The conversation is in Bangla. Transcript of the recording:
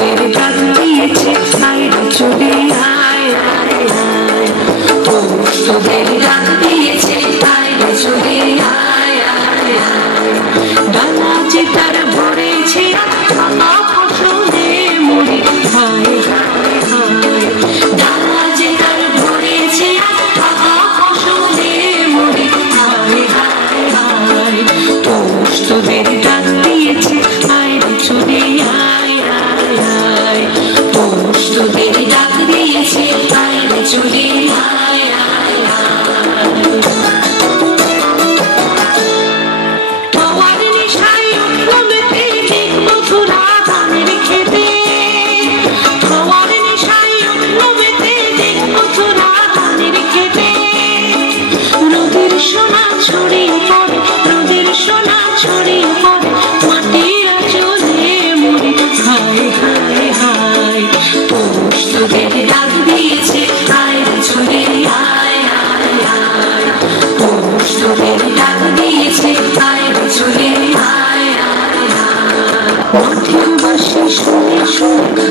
তোদের ডাক দিয়েছে আইরে চলে আয় আয় আয় পৌষ তোদের ডাক দিয়েছে আইরে চলে আয় আয় আয় ডালা যে তার ভরেছে ফাঁকা ফসলে মরি হায় হায় হায় ডালা যে তার ভরেছে ফাঁকা ফসলে মরি হায় হায় হায় পৌষ তোদের ডাক দিয়েছে আইরে চলে আয় আয় আয় পৌষ তোদের ডাক দিয়েছে আইরে চলে আয় আয় আয় তোমার নেশায় উঠলো মেতে দেখবো তোরা ধানের খেতে তোমার নেশায় উঠলো মেতে দেখবো তোরা ধানের খেতে রোদের সোনা ছড়িয়ে পড়ে রোদের সোনা ছড়িয়ে পড়ে মাটির আঁচলে মরি হায় হায় হায় পৌষ তোদের ডাক দিয়েছে আইরে চলে আয় আয় আয় পৌষ তোদের ডাক দিয়েছে আইরে চলে আয় আয় আয় মাঠের বাঁশি শুনে শুনে